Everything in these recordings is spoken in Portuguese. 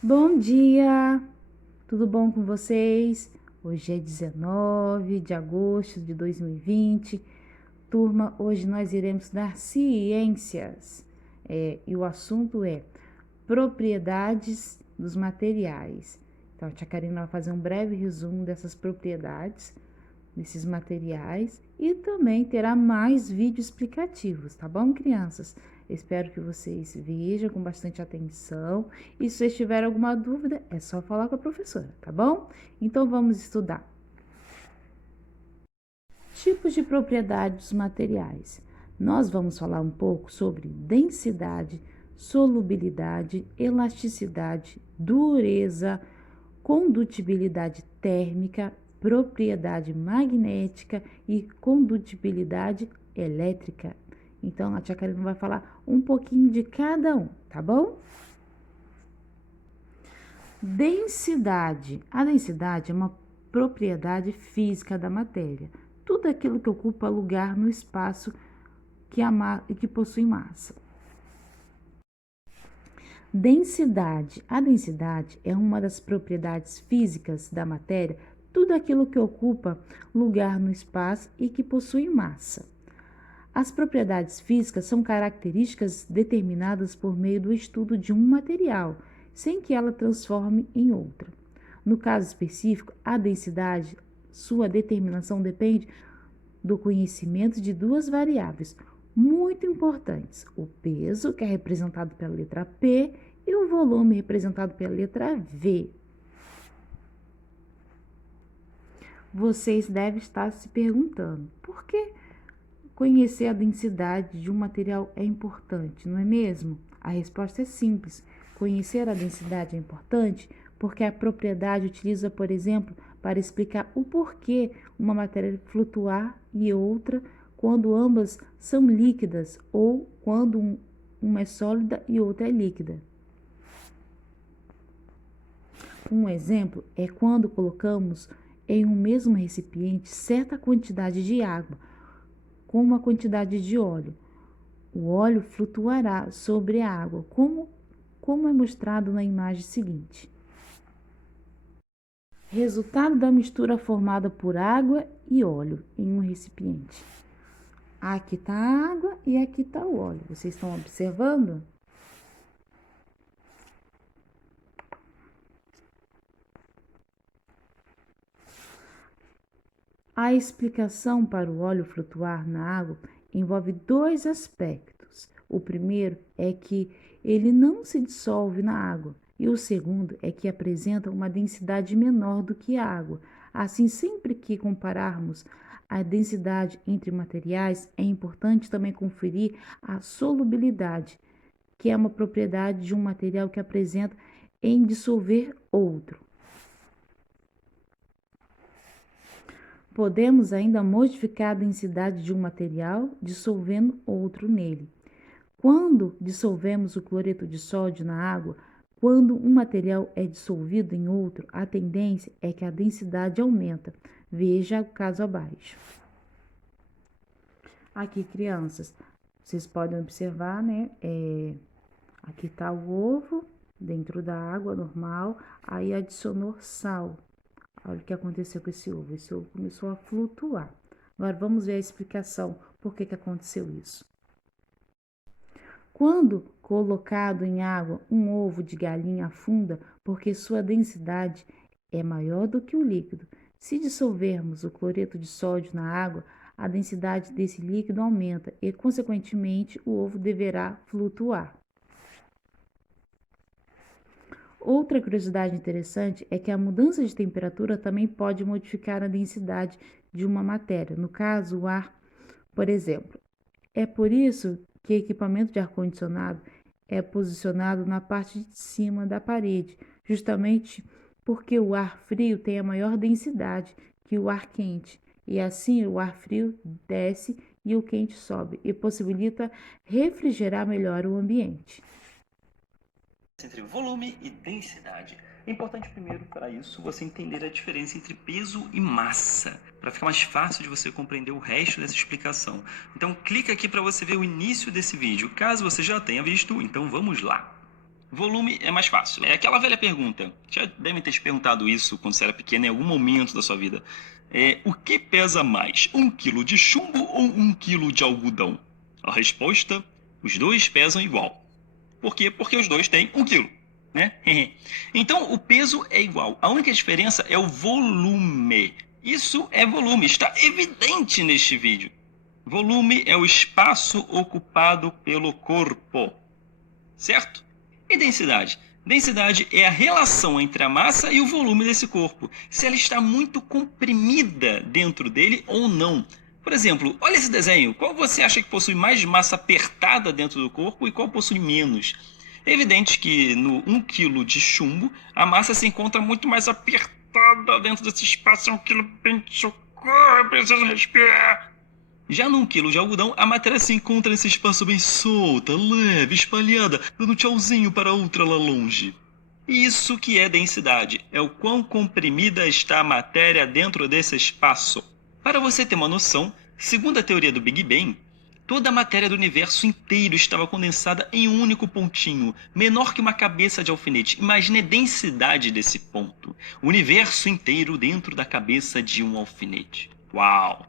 Bom dia, tudo bom com vocês? Hoje é 19 de agosto de 2020. Turma, hoje nós iremos estudar ciências e o assunto é propriedades dos materiais. Então, a tia Karina vai fazer um breve resumo dessas propriedades desses materiais e também terá mais vídeos explicativos, tá bom, crianças? Espero que vocês vejam com bastante atenção e se vocês tiverem alguma dúvida, é só falar com a professora, tá bom? Então vamos estudar. Tipos de propriedade dos materiais. Nós vamos falar um pouco sobre densidade, solubilidade, elasticidade, dureza, condutibilidade térmica, propriedade magnética e condutibilidade elétrica. Então, a tia Karina vai falar um pouquinho de cada um, tá bom? Densidade. A densidade é uma propriedade física da matéria. Tudo aquilo que ocupa lugar no espaço que possui massa. Densidade. A densidade é uma das propriedades físicas da matéria, tudo aquilo que ocupa lugar no espaço e que possui massa. As propriedades físicas são características determinadas por meio do estudo de um material, sem que ela transforme em outra. No caso específico, a densidade, sua determinação depende do conhecimento de duas variáveis muito importantes: o peso, que é representado pela letra P, e o volume, representado pela letra V. Vocês devem estar se perguntando, por que conhecer a densidade de um material é importante, não é mesmo? A resposta é simples. Conhecer a densidade é importante porque a propriedade utiliza, por exemplo, para explicar o porquê uma matéria flutuar e outra quando ambas são líquidas ou quando uma é sólida e outra é líquida. Um exemplo é quando colocamos em um mesmo recipiente certa quantidade de água com uma quantidade de óleo. O óleo flutuará sobre a água, como é mostrado na imagem seguinte. Resultado da mistura formada por água e óleo em um recipiente. Aqui está a água e aqui está o óleo. Vocês estão observando? A explicação para o óleo flutuar na água envolve dois aspectos. O primeiro é que ele não se dissolve na água, e o segundo é que apresenta uma densidade menor do que a água. Assim, sempre que compararmos a densidade entre materiais, é importante também conferir a solubilidade, que é uma propriedade de um material que apresenta em dissolver outro. Podemos ainda modificar a densidade de um material dissolvendo outro nele. Quando dissolvemos o cloreto de sódio na água, quando um material é dissolvido em outro, a tendência é que a densidade aumenta. Veja o caso abaixo. Aqui, crianças, vocês podem observar, né? Aqui está o ovo dentro da água normal, aí adicionou sal. Olha o que aconteceu com esse ovo. Esse ovo começou a flutuar. Agora vamos ver a explicação por que aconteceu isso. Quando colocado em água, um ovo de galinha afunda porque sua densidade é maior do que o líquido. Se dissolvermos o cloreto de sódio na água, a densidade desse líquido aumenta e, consequentemente, o ovo deverá flutuar. Outra curiosidade interessante é que a mudança de temperatura também pode modificar a densidade de uma matéria, no caso, o ar, por exemplo. É por isso que equipamento de ar-condicionado é posicionado na parte de cima da parede, justamente porque o ar frio tem a maior densidade que o ar quente, e assim o ar frio desce e o quente sobe, e possibilita refrigerar melhor o ambiente. Entre volume e densidade. É importante primeiro para isso você entender a diferença entre peso e massa, para ficar mais fácil de você compreender o resto dessa explicação. Então clica aqui para você ver o início desse vídeo. Caso você já tenha visto, então vamos lá. Volume é mais fácil. É aquela velha pergunta. Já devem ter te perguntado isso quando você era pequeno em algum momento da sua vida. O que pesa mais, 1 quilo de chumbo ou 1 quilo de algodão? A resposta, os dois pesam igual. Por quê? Porque os dois têm 1 quilo, né? Então, o peso é igual. A única diferença é o volume. Isso é volume, está evidente neste vídeo. Volume é o espaço ocupado pelo corpo, certo? E densidade? Densidade é a relação entre a massa e o volume desse corpo, se ela está muito comprimida dentro dele ou não. Por exemplo, olha esse desenho. Qual você acha que possui mais massa apertada dentro do corpo e qual possui menos? É evidente que no 1 quilo de chumbo, a massa se encontra muito mais apertada dentro desse espaço. 1 quilo, socorro, eu preciso respirar. Já no 1 quilo de algodão, a matéria se encontra nesse espaço bem solta, leve, espalhada, dando tchauzinho para outra lá longe. Isso que é densidade, é o quão comprimida está a matéria dentro desse espaço. Para você ter uma noção, segundo a teoria do Big Bang, toda a matéria do universo inteiro estava condensada em um único pontinho, menor que uma cabeça de alfinete. Imagine a densidade desse ponto. O universo inteiro dentro da cabeça de um alfinete. Uau!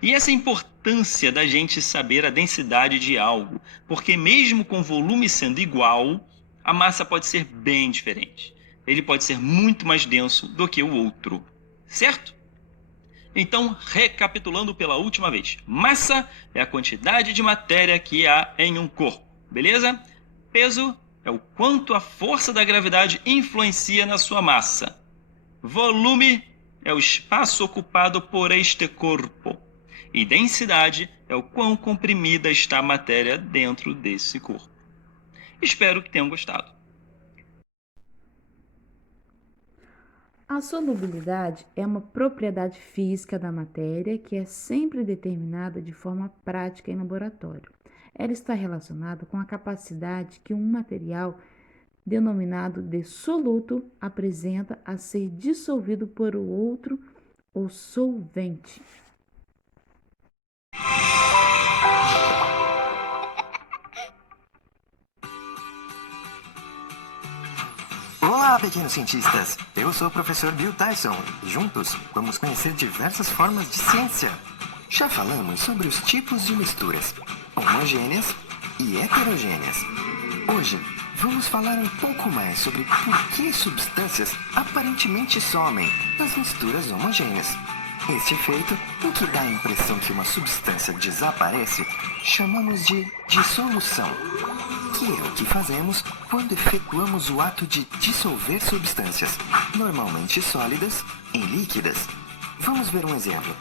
E essa é a importância da gente saber a densidade de algo, porque mesmo com o volume sendo igual, a massa pode ser bem diferente. Ele pode ser muito mais denso do que o outro, certo? Então, recapitulando pela última vez, massa é a quantidade de matéria que há em um corpo, beleza? Peso é o quanto a força da gravidade influencia na sua massa. Volume é o espaço ocupado por este corpo. E densidade é o quão comprimida está a matéria dentro desse corpo. Espero que tenham gostado. A solubilidade é uma propriedade física da matéria que é sempre determinada de forma prática em laboratório. Ela está relacionada com a capacidade que um material denominado de soluto apresenta a ser dissolvido por outro ou solvente. Olá, pequenos cientistas! Eu sou o professor Bill Tyson e juntos vamos conhecer diversas formas de ciência. Já falamos sobre os tipos de misturas, homogêneas e heterogêneas. Hoje vamos falar um pouco mais sobre por que substâncias aparentemente somem nas misturas homogêneas. Este efeito, em que dá a impressão que uma substância desaparece, chamamos de dissolução, que é o que fazemos quando efetuamos o ato de dissolver substâncias, normalmente sólidas, em líquidas. Vamos ver um exemplo.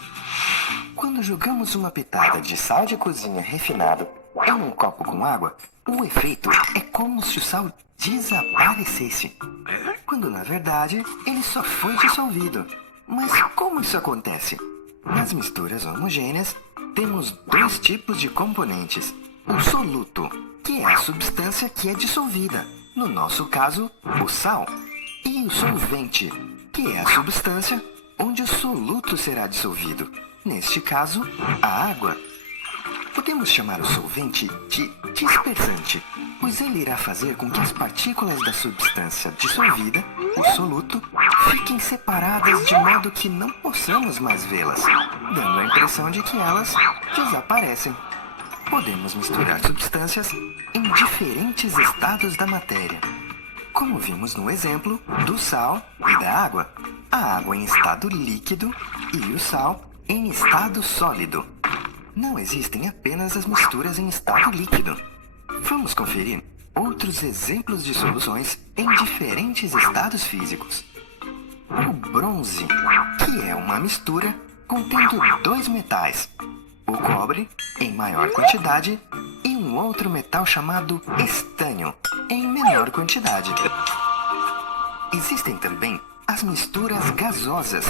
Quando jogamos uma pitada de sal de cozinha refinado em um copo com água, o efeito é como se o sal desaparecesse, quando na verdade ele só foi dissolvido. Mas como isso acontece? Nas misturas homogêneas, temos dois tipos de componentes. O soluto, que é a substância que é dissolvida, no nosso caso, o sal. E o solvente, que é a substância onde o soluto será dissolvido, neste caso, a água. Podemos chamar o solvente de dispersante, pois ele irá fazer com que as partículas da substância dissolvida, o soluto, fiquem separadas de modo que não possamos mais vê-las, dando a impressão de que elas desaparecem. Podemos misturar substâncias em diferentes estados da matéria, como vimos no exemplo do sal e da água. A água em estado líquido e o sal em estado sólido. Não existem apenas as misturas em estado líquido. Vamos conferir outros exemplos de soluções em diferentes estados físicos. O bronze, que é uma mistura contendo dois metais, o cobre em maior quantidade e um outro metal chamado estânio em menor quantidade. Existem também as misturas gasosas,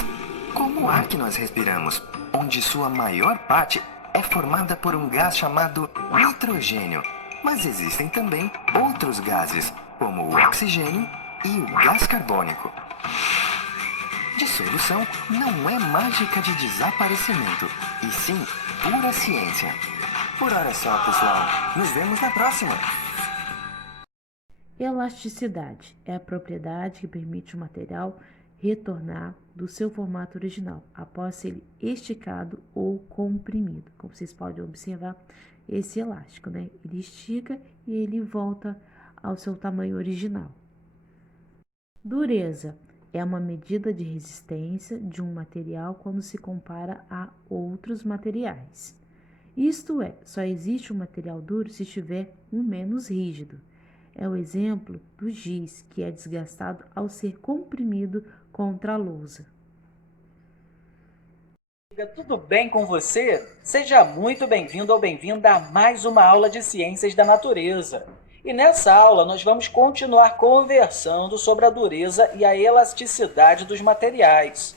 como o ar que nós respiramos, onde sua maior parte é formada por um gás chamado nitrogênio. Mas existem também outros gases, como o oxigênio e o gás carbônico. Dissolução não é mágica de desaparecimento, e sim pura ciência. Por hora só, pessoal. Nos vemos na próxima! Elasticidade é a propriedade que permite o material retornar do seu formato original após ser esticado ou comprimido. Como vocês podem observar, esse elástico, né? Ele estica e ele volta ao seu tamanho original. Dureza é uma medida de resistência de um material quando se compara a outros materiais. Isto é, só existe um material duro se tiver um menos rígido. É o exemplo do giz, que é desgastado ao ser comprimido contra a lousa. Tudo bem com você? Seja muito bem-vindo ou bem-vinda a mais uma aula de Ciências da Natureza. E nessa aula nós vamos continuar conversando sobre a dureza e a elasticidade dos materiais.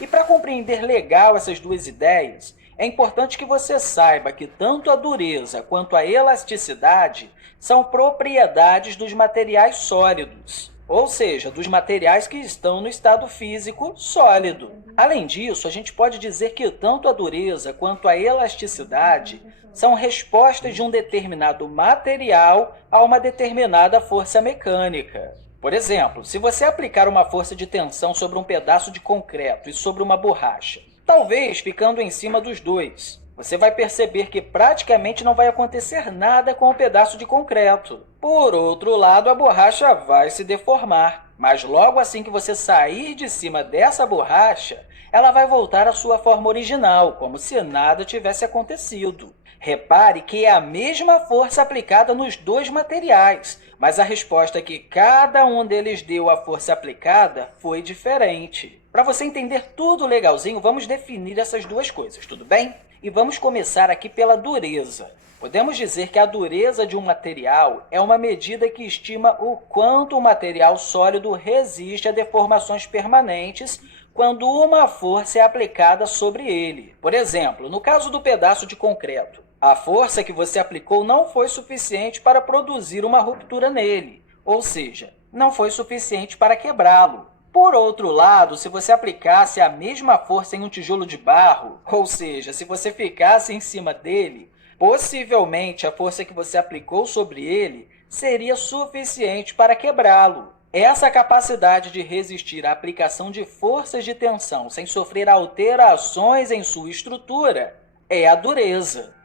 E para compreender legal essas duas ideias, é importante que você saiba que tanto a dureza quanto a elasticidade são propriedades dos materiais sólidos, ou seja, dos materiais que estão no estado físico sólido. Além disso, a gente pode dizer que tanto a dureza quanto a elasticidade são respostas de um determinado material a uma determinada força mecânica. Por exemplo, se você aplicar uma força de tensão sobre um pedaço de concreto e sobre uma borracha, talvez ficando em cima dos dois, você vai perceber que praticamente não vai acontecer nada com o pedaço de concreto. Por outro lado, a borracha vai se deformar, mas logo assim que você sair de cima dessa borracha, ela vai voltar à sua forma original, como se nada tivesse acontecido. Repare que é a mesma força aplicada nos dois materiais, mas a resposta que cada um deles deu à força aplicada foi diferente. Para você entender tudo legalzinho, vamos definir essas duas coisas, tudo bem? E vamos começar aqui pela dureza. Podemos dizer que a dureza de um material é uma medida que estima o quanto o material sólido resiste a deformações permanentes quando uma força é aplicada sobre ele. Por exemplo, no caso do pedaço de concreto, a força que você aplicou não foi suficiente para produzir uma ruptura nele, ou seja, não foi suficiente para quebrá-lo. Por outro lado, se você aplicasse a mesma força em um tijolo de barro, ou seja, se você ficasse em cima dele, possivelmente a força que você aplicou sobre ele seria suficiente para quebrá-lo. Essa capacidade de resistir à aplicação de forças de tensão sem sofrer alterações em sua estrutura é a dureza.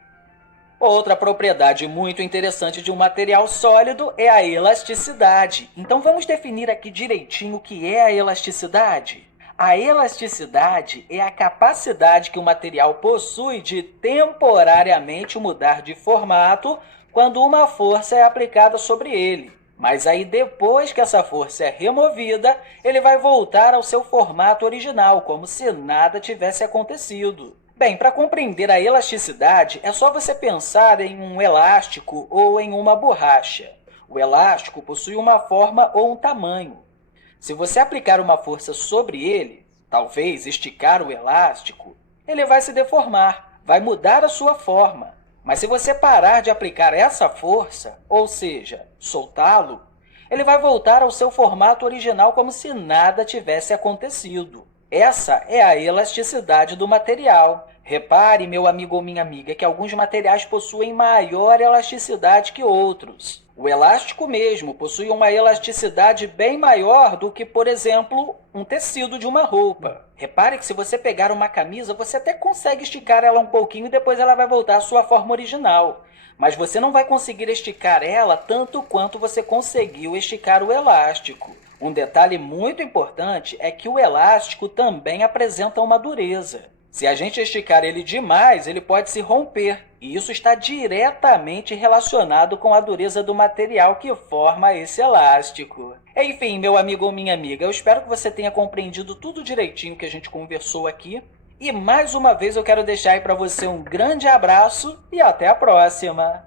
Outra propriedade muito interessante de um material sólido é a elasticidade. Então vamos definir aqui direitinho o que é a elasticidade. A elasticidade é a capacidade que o material possui de temporariamente mudar de formato quando uma força é aplicada sobre ele. Mas aí depois que essa força é removida, ele vai voltar ao seu formato original, como se nada tivesse acontecido. Bem, para compreender a elasticidade, é só você pensar em um elástico ou em uma borracha. O elástico possui uma forma ou um tamanho. Se você aplicar uma força sobre ele, talvez esticar o elástico, ele vai se deformar, vai mudar a sua forma. Mas se você parar de aplicar essa força, ou seja, soltá-lo, ele vai voltar ao seu formato original como se nada tivesse acontecido. Essa é a elasticidade do material. Repare, meu amigo ou minha amiga, que alguns materiais possuem maior elasticidade que outros. O elástico mesmo possui uma elasticidade bem maior do que, por exemplo, um tecido de uma roupa. Repare que se você pegar uma camisa, você até consegue esticar ela um pouquinho e depois ela vai voltar à sua forma original. Mas você não vai conseguir esticar ela tanto quanto você conseguiu esticar o elástico. Um detalhe muito importante é que o elástico também apresenta uma dureza. Se a gente esticar ele demais, ele pode se romper, e isso está diretamente relacionado com a dureza do material que forma esse elástico. Enfim, meu amigo ou minha amiga, eu espero que você tenha compreendido tudo direitinho que a gente conversou aqui. E mais uma vez eu quero deixar aí para você um grande abraço e até a próxima!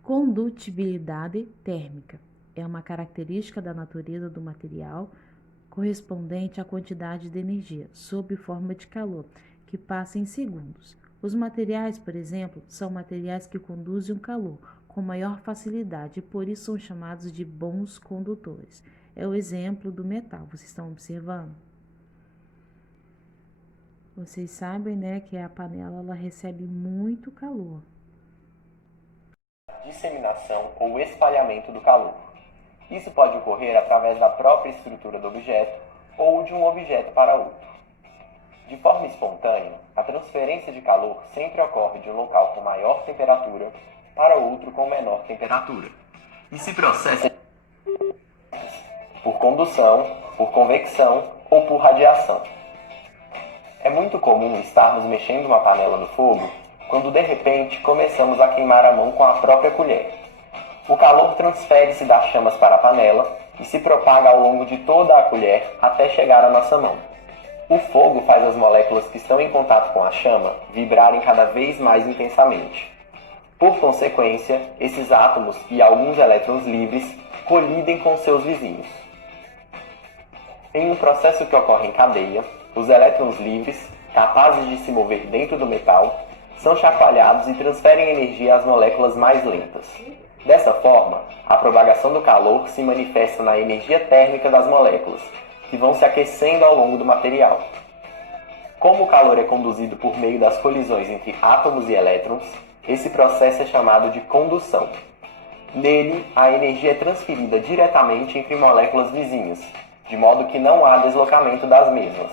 Condutibilidade térmica é uma característica da natureza do material correspondente à quantidade de energia, sob forma de calor, que passa em segundos. Os materiais, por exemplo, são materiais que conduzem o calor com maior facilidade e por isso são chamados de bons condutores. É o exemplo do metal, vocês estão observando? Vocês sabem, né, que a panela ela recebe muito calor. Disseminação ou espalhamento do calor. Isso pode ocorrer através da própria estrutura do objeto ou de um objeto para outro. De forma espontânea, a transferência de calor sempre ocorre de um local com maior temperatura para outro com menor temperatura. E se processa por condução, por convecção ou por radiação. É muito comum estarmos mexendo uma panela no fogo quando de repente começamos a queimar a mão com a própria colher. O calor transfere-se das chamas para a panela e se propaga ao longo de toda a colher até chegar à nossa mão. O fogo faz as moléculas que estão em contato com a chama vibrarem cada vez mais intensamente. Por consequência, esses átomos e alguns elétrons livres colidem com seus vizinhos. Em um processo que ocorre em cadeia, os elétrons livres, capazes de se mover dentro do metal, são chacoalhados e transferem energia às moléculas mais lentas. Dessa forma, a propagação do calor se manifesta na energia térmica das moléculas, que vão se aquecendo ao longo do material. Como o calor é conduzido por meio das colisões entre átomos e elétrons, esse processo é chamado de condução. Nele, a energia é transferida diretamente entre moléculas vizinhas, de modo que não há deslocamento das mesmas.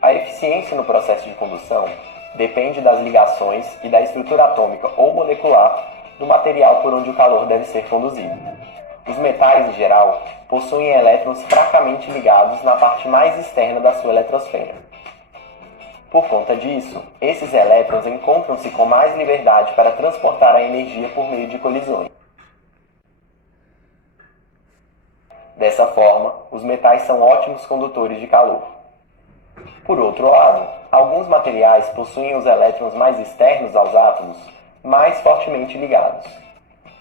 A eficiência no processo de condução depende das ligações e da estrutura atômica ou molecular do material por onde o calor deve ser conduzido. Os metais, em geral, possuem elétrons fracamente ligados na parte mais externa da sua eletrosfera. Por conta disso, esses elétrons encontram-se com mais liberdade para transportar a energia por meio de colisões. Dessa forma, os metais são ótimos condutores de calor. Por outro lado, alguns materiais possuem os elétrons mais externos aos átomos mais fortemente ligados.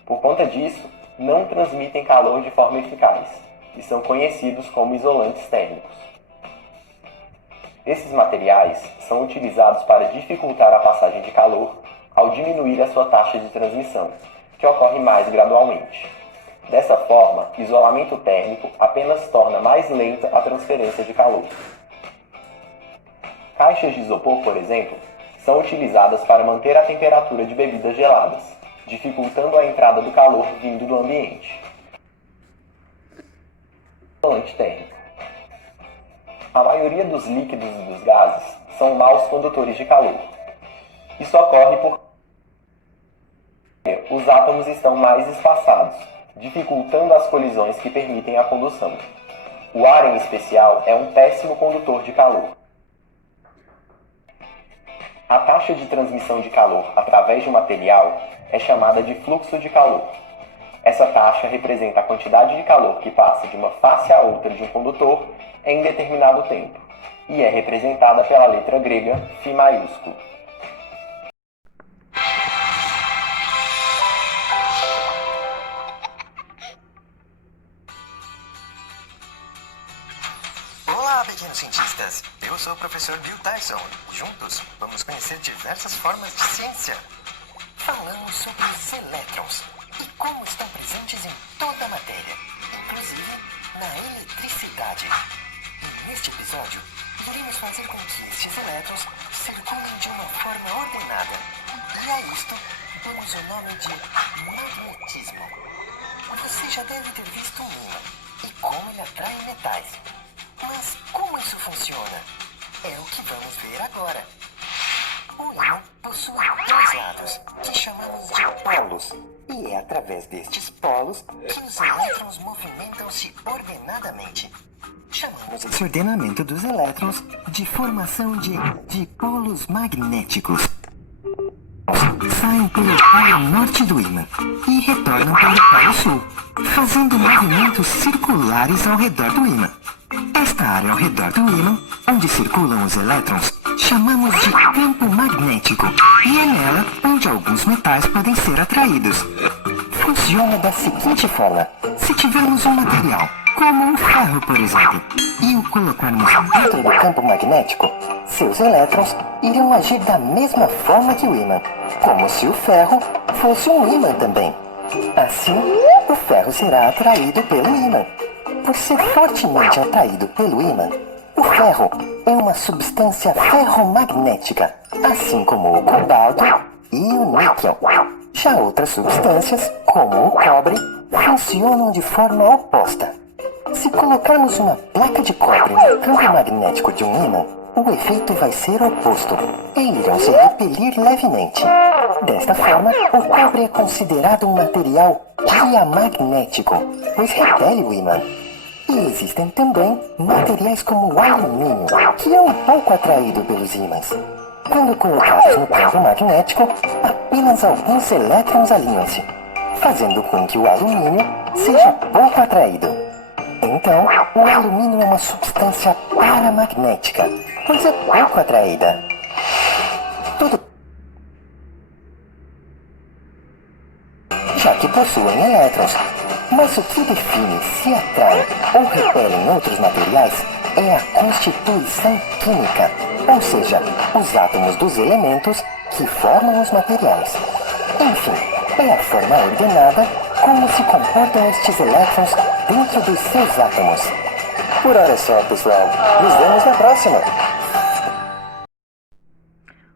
Por conta disso, não transmitem calor de forma eficaz e são conhecidos como isolantes térmicos. Esses materiais são utilizados para dificultar a passagem de calor ao diminuir a sua taxa de transmissão, que ocorre mais gradualmente. Dessa forma, isolamento térmico apenas torna mais lenta a transferência de calor. Caixas de isopor, por exemplo, são utilizadas para manter a temperatura de bebidas geladas, dificultando a entrada do calor vindo do ambiente. Isolante térmico. A maioria dos líquidos e dos gases são maus condutores de calor. Isso ocorre porque os átomos estão mais espaçados, dificultando as colisões que permitem a condução. O ar, em especial, é um péssimo condutor de calor. A taxa de transmissão de calor através de um material é chamada de fluxo de calor. Essa taxa representa a quantidade de calor que passa de uma face a outra de um condutor em determinado tempo, e é representada pela letra grega φ maiúsculo. Olá, pequenos cientistas! Eu sou o professor Bill Tyson. Juntos, vamos conhecer diversas formas de ciência. Falamos sobre os elétrons e como estão presentes em toda a matéria, inclusive na eletricidade. E neste episódio, iremos fazer com que estes elétrons circulem de uma forma ordenada. E a isto damos o nome de magnetismo. Você já deve ter visto um ímã e como ele atrai metais. Mas como isso funciona? É o que vamos ver agora. O ímã possui dois lados, que chamamos de polos. E é através destes polos que os elétrons movimentam-se ordenadamente. Chamamos esse ordenamento dos elétrons de formação de polos magnéticos. Saem pelo polo norte do ímã e retornam pelo polo sul, fazendo movimentos circulares ao redor do ímã. Esta área ao redor do ímã, onde circulam os elétrons, chamamos de campo magnético, e é nela onde alguns metais podem ser atraídos. Funciona da seguinte forma: se tivermos um material, como um ferro, por exemplo, e o colocarmos dentro do campo magnético, seus elétrons irão agir da mesma forma que o ímã, como se o ferro fosse um ímã também. Assim, o ferro será atraído pelo ímã. Por ser fortemente atraído pelo ímã, o ferro é uma substância ferromagnética, assim como o cobalto e o níquel. Já outras substâncias, como o cobre, funcionam de forma oposta. Se colocarmos uma placa de cobre no campo magnético de um ímã, o efeito vai ser oposto e irão se repelir levemente. Desta forma, o cobre é considerado um material diamagnético, pois repele o ímã. E existem também materiais como o alumínio, que é um pouco atraído pelos ímãs. Quando colocados no campo magnético, apenas alguns elétrons alinham-se, fazendo com que o alumínio seja pouco atraído. Então, o alumínio é uma substância paramagnética, pois é pouco atraída. Já que possuem elétrons. Mas o que define se atraem ou repelem outros materiais é a constituição química, ou seja, os átomos dos elementos que formam os materiais. Enfim, é a forma ordenada como se comportam estes elétrons dentro dos seus átomos. Por hora é só, pessoal. Nos vemos na próxima!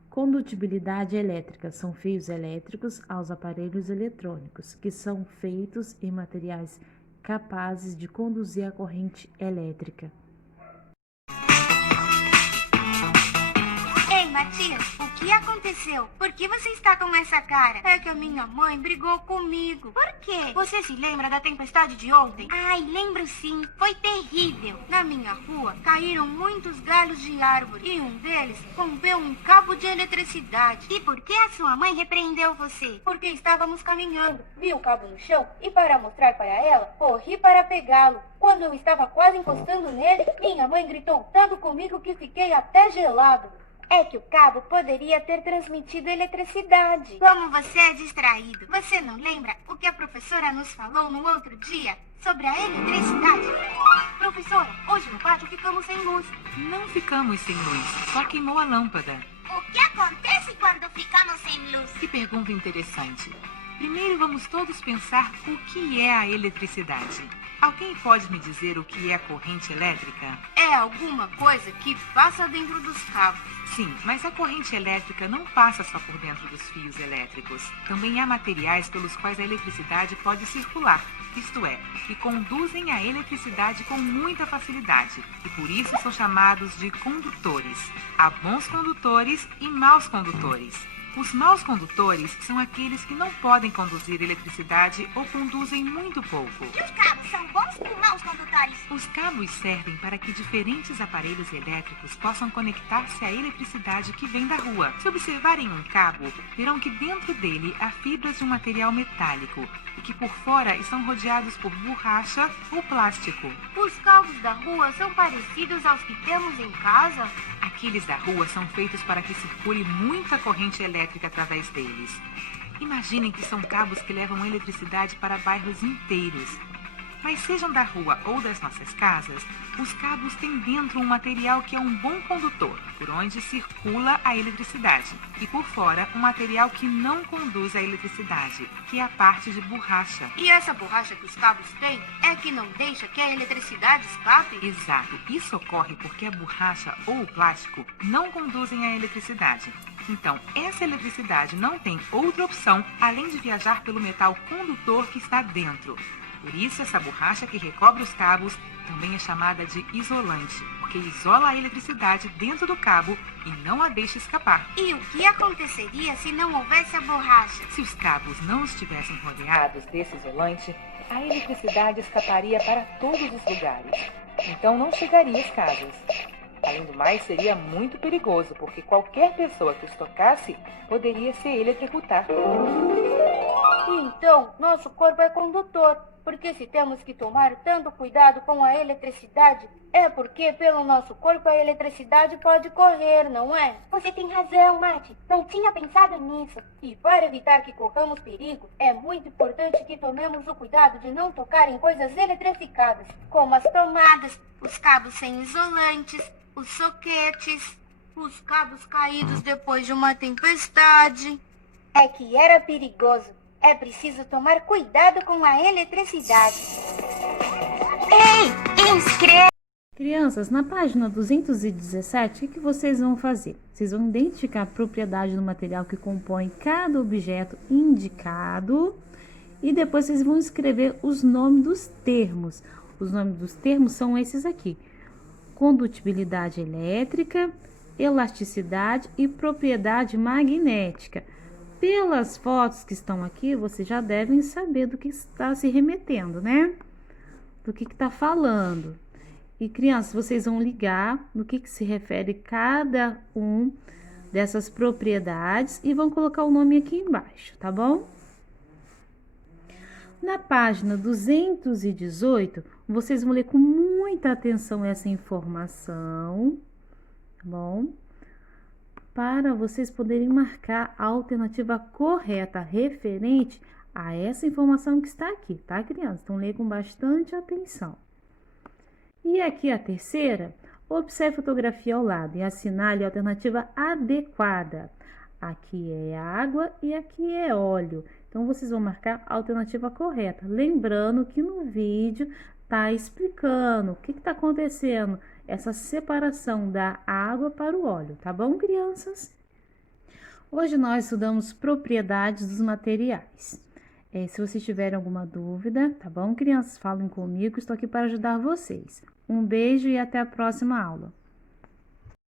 Condutibilidade elétrica são fios elétricos aos aparelhos eletrônicos, que são feitos em materiais capazes de conduzir a corrente elétrica. Ei, Matias, o que aconteceu? Por que você está com essa cara? É que a minha mãe brigou comigo. Por quê? Você se lembra da tempestade de ontem? Ai, lembro sim. Foi terrível. Na minha rua, caíram muitos galhos de árvore e um deles rompeu um cabo de eletricidade. E por que a sua mãe repreendeu você? Porque estávamos caminhando, vi o cabo no chão e, para mostrar para ela, corri para pegá-lo. Quando eu estava quase encostando nele, minha mãe gritou tanto comigo que fiquei até gelado. É que o cabo poderia ter transmitido eletricidade. Como você é distraído. Você não lembra o que a professora nos falou no outro dia sobre a eletricidade? Professora, hoje no pátio ficamos sem luz. Não ficamos sem luz, só queimou a lâmpada. O que acontece quando ficamos sem luz? Que pergunta interessante. Primeiro vamos todos pensar o que é a eletricidade. Alguém pode me dizer o que é a corrente elétrica? É alguma coisa que passa dentro dos cabos. Sim, mas a corrente elétrica não passa só por dentro dos fios elétricos. Também há materiais pelos quais a eletricidade pode circular, isto é, que conduzem a eletricidade com muita facilidade e por isso são chamados de condutores. Há bons condutores e maus condutores. Os maus condutores são aqueles que não podem conduzir eletricidade ou conduzem muito pouco. E os cabos são bons ou maus condutores? Os cabos servem para que diferentes aparelhos elétricos possam conectar-se à eletricidade que vem da rua. Se observarem um cabo, verão que dentro dele há fibras de um material metálico e que por fora estão rodeados por borracha ou plástico. Os cabos da rua são parecidos aos que temos em casa? Aqueles da rua são feitos para que circule muita corrente elétrica através deles. Imaginem que são cabos que levam eletricidade para bairros inteiros. Mas sejam da rua ou das nossas casas, os cabos têm dentro um material que é um bom condutor, por onde circula a eletricidade, e por fora um material que não conduz a eletricidade, que é a parte de borracha. E essa borracha que os cabos têm é que não deixa que a eletricidade escape? Exato. Isso ocorre porque a borracha ou o plástico não conduzem a eletricidade. Então, essa eletricidade não tem outra opção além de viajar pelo metal condutor que está dentro. Por isso, essa borracha que recobre os cabos também é chamada de isolante, porque isola a eletricidade dentro do cabo e não a deixa escapar. E o que aconteceria se não houvesse a borracha? Se os cabos não estivessem rodeados desse isolante, a eletricidade escaparia para todos os lugares. Então não chegaria às casas. Além do mais, seria muito perigoso, porque qualquer pessoa que os tocasse poderia se eletrocutar. Então, nosso corpo é condutor, porque se temos que tomar tanto cuidado com a eletricidade, é porque pelo nosso corpo a eletricidade pode correr, não é? Você tem razão, Mati. Não tinha pensado nisso. E para evitar que corramos perigo, é muito importante que tomemos o cuidado de não tocar em coisas eletrificadas, como as tomadas, os cabos sem isolantes, os soquetes, os cabos caídos depois de uma tempestade. É que era perigoso. É preciso tomar cuidado com a eletricidade. Ei, inscreve! Crianças, na página 217, o que vocês vão fazer? Vocês vão identificar a propriedade do material que compõe cada objeto indicado E depois vocês vão escrever os nomes dos termos. Os nomes dos termos são esses aqui: condutibilidade elétrica, elasticidade e propriedade magnética. Pelas fotos que estão aqui, vocês já devem saber do que está se remetendo, né? Do que está falando. E crianças, vocês vão ligar no que se refere cada um dessas propriedades e vão colocar o nome aqui embaixo, tá bom? Na página 218, vocês vão ler com muita atenção essa informação, tá bom? Para vocês poderem marcar a alternativa correta referente a essa informação que está aqui, tá, crianças? Então, leia com bastante atenção. E aqui a terceira, observe a fotografia ao lado e assinale a alternativa adequada. Aqui é água e aqui é óleo. Então, vocês vão marcar a alternativa correta. Lembrando que no vídeo está explicando o que está acontecendo, essa separação da água para o óleo, tá bom, crianças? Hoje nós estudamos propriedades dos materiais. Se vocês tiverem alguma dúvida, tá bom, crianças? Falem comigo, estou aqui para ajudar vocês. Um beijo e até a próxima aula.